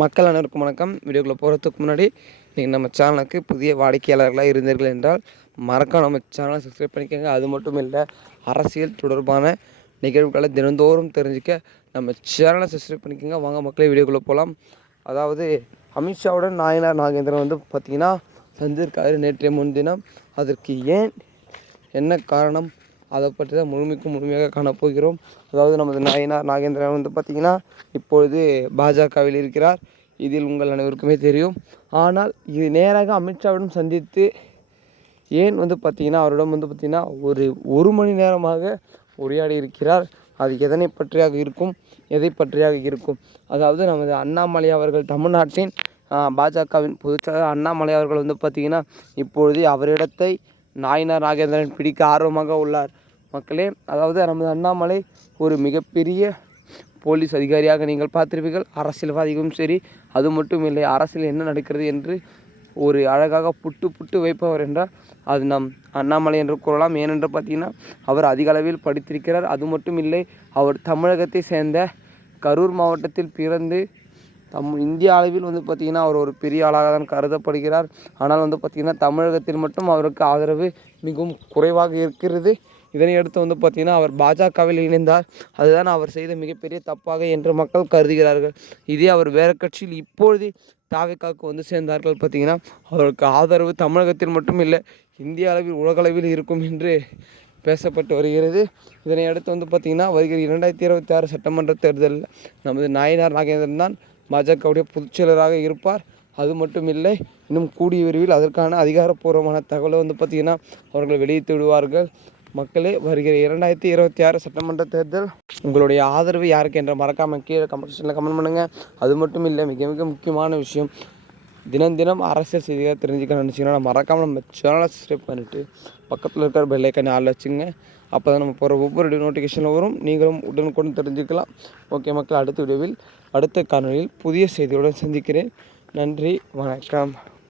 மக்கள் அனைவருக்கும் வணக்கம். வீடியோக்குள்ளே போகிறதுக்கு முன்னாடி நீங்கள் நம்ம சேனலுக்கு புதிய வாடிக்கையாளர்களாக இருந்தீர்கள் என்றால் மறக்காம நம்ம சேனலை சப்ஸ்கிரைப் பண்ணிக்கோங்க. அது மட்டும் இல்லை அரசியல் தொடர்பான நிகழ்வுகளை தினந்தோறும் தெரிஞ்சுக்க நம்ம சேனலை சப்ஸ்கிரைப் பண்ணிக்கோங்க. வாங்க மக்களே வீடியோக்குள்ளே போகலாம் அதாவது அமித்ஷாவுடன் நாயனார் நாகேந்திரன் வந்து பார்த்திங்கன்னா சந்திருக்காரு நேற்றைய முன்தினம். அதற்கு ஏன் என்ன காரணம்? அதை பற்றி தான் முழுமைக்கும் முழுமையாக காணப்போகிறோம் அதாவது நமது நாயனார் நாகேந்திரன் வந்து பார்த்திங்கன்னா இப்பொழுது பாஜகவில் இருக்கிறார். இதில் உங்கள் அனைவருக்குமே தெரியும். ஆனால் இது நேராக அமித்ஷாவிடம் சந்தித்து ஏன் வந்து பார்த்திங்கன்னா அவரிடம் வந்து பார்த்திங்கன்னா ஒரு ஒரு மணி நேரமாக உரையாடி இருக்கிறார். அது எதனை பற்றியாக இருக்கும்? எதை பற்றியாக இருக்கும்? அதாவது நமது அண்ணாமலை அவர்கள் தமிழ்நாட்டின் பாஜகவின் பொதுச்செயலாளர் அண்ணாமலை அவர்கள் வந்து பார்த்திங்கன்னா இப்பொழுது அவரிடத்தை நாயினார் நாகேந்திரன் பிடிக்க ஆர்வமாக உள்ளார். மக்களே அதாவது நமது அண்ணாமலை ஒரு மிகப்பெரிய போலீஸ் அதிகாரியாக நீங்கள் பார்த்திருப்பீர்கள். அரசியல்வாதிகளும் சரி அது மட்டும் இல்லை அரசியல் என்ன நடக்கிறது என்று ஒரு அழகாக புட்டு புட்டு வைப்பவர் என்றால் அது நம் அண்ணாமலை என்று கூறலாம். ஏனென்று பார்த்தீங்கன்னா அவர் அதிக அளவில் படித்திருக்கிறார். அது மட்டும் இல்லை அவர் தமிழகத்தை சேர்ந்த கரூர் மாவட்டத்தில் பிறந்து தம் இந்திய அளவில் வந்து பார்த்திங்கன்னா அவர் ஒரு பெரிய ஆளாக தான் கருதப்படுகிறார். ஆனால் வந்து பார்த்திங்கன்னா தமிழகத்தில் மட்டும் அவருக்கு ஆதரவு மிகவும் குறைவாக இருக்கிறது. இதனை அடுத்து வந்து பார்த்திங்கன்னா அவர் பாஜகவில் இணைந்தார். அதுதான் அவர் செய்த மிகப்பெரிய தப்பாக என்று மக்கள் கருதுகிறார்கள். இதே அவர் வேறு கட்சியில் இப்பொழுது தாவேக்காவுக்கு வந்து சேர்ந்தார்கள் பார்த்திங்கன்னா அவருக்கு ஆதரவு தமிழகத்தில் மட்டும் இல்லை இந்திய அளவில் உலகளவில் இருக்கும் என்று பேசப்பட்டு வருகிறது. இதனை அடுத்து வந்து பார்த்திங்கன்னா வருகிற இரண்டாயிரத்தி இருபத்தி ஆறு சட்டமன்ற தேர்தலில் நமது நாயனார் நாகேந்திரன் தான் பாஜகவுடைய பொதுச்செயலராக இருப்பார். அது மட்டும் இல்லை இன்னும் கூடிய விரைவில் அதற்கான அதிகாரப்பூர்வமான தகவலை வந்து பார்த்திங்கன்னா அவர்கள் வெளியிட்டு விடுவார்கள். மக்களே வருகிற இரண்டாயிரத்தி இருபத்தி ஆறு சட்டமன்ற தேர்தல். உங்களுடைய ஆதரவு யாருக்கு என்ற மறக்காமல் கீழே கமெண்ட் செக்ஷனில் கமெண்ட் பண்ணுங்கள் அது மட்டும் இல்லை மிக மிக முக்கியமான விஷயம் தினம் தினம் அரசியல் செய்தியாக தெரிஞ்சுக்கணும்னு நினச்சிங்கன்னா மறக்காமல் நம்ம சேனலை சப்ஸ்கிரைப் பண்ணிவிட்டு பக்கத்தில் இருக்கிற பெல்லைக்கனை ஆள் வச்சுங்க. அப்போ தான் நம்ம போகிற ஒவ்வொரு நோட்டிஃபிகேஷனில் வரும். நீங்களும் உடனுக்குடன் தெரிஞ்சுக்கலாம். ஓகே மக்கள் அடுத்த வீடியோவில் அடுத்த காணொலியில் புதிய செய்திகளுடன் சந்திக்கிறேன். நன்றி வணக்கம்.